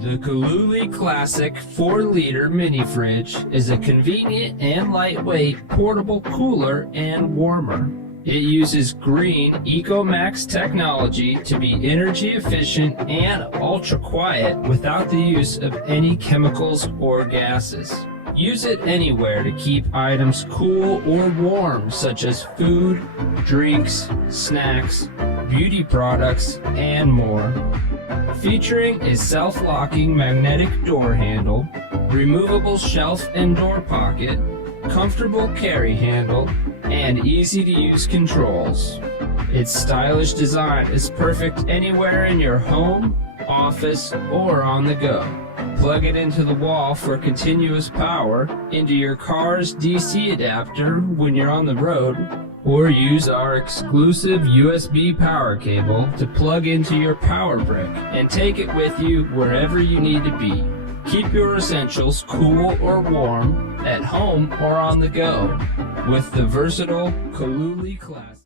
The Cooluli Classic 4-liter mini fridge is a convenient and lightweight portable cooler and warmer. It uses green EcoMax technology to be energy efficient and ultra quiet without the use of any chemicals or gases. Use it anywhere to keep items cool or warm, such as food, drinks, snacks, beauty products, and more. Featuring a self-locking magnetic door handle, removable shelf and door pocket, comfortable carry handle, and easy-to-use controls. Its stylish design is perfect anywhere in your home, office, or on the go. Plug it into the wall for continuous power, into your car's DC adapter when you're on the road, or use our exclusive USB power cable to plug into your power brick and take it with you wherever you need to be. Keep your essentials cool or warm at home or on the go with the versatile Cooluli Classic.